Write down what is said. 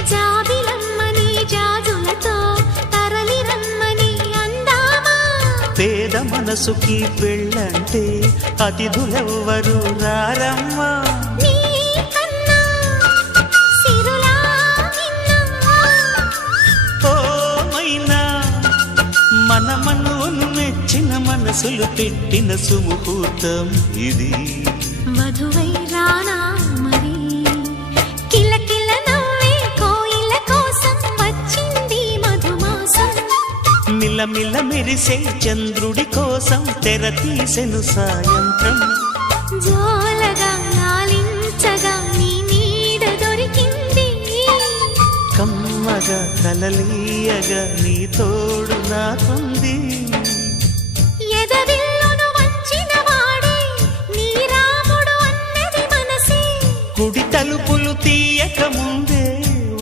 జాబిలమ్మని జాజులతో తరలి రమ్మని అందామా పేద మనసుకి పెళ్ళంటే అతిథులెవ్వరు రారమ్మా మన మనువును మెచ్చిన మనసులు పెట్టిన సుముహూర్తం ఇది వధువై రానా మరి కిలకిల నవ్వే కోయిల కోసం వచ్చింది మధుమాసం మిలమిల మెరిసే చంద్రుడి కోసం తెర తీసెను సాయంత్రం జోలగా లాలించగా నీ నీడ దొరికింది కమ్మగా కలలీయగా నీ తోడు నాకుంది ఎదవిల్లును వంచిన వాడే నీ రాముడు అన్నది మనసే కుడి తలుపులు తీయక ముందు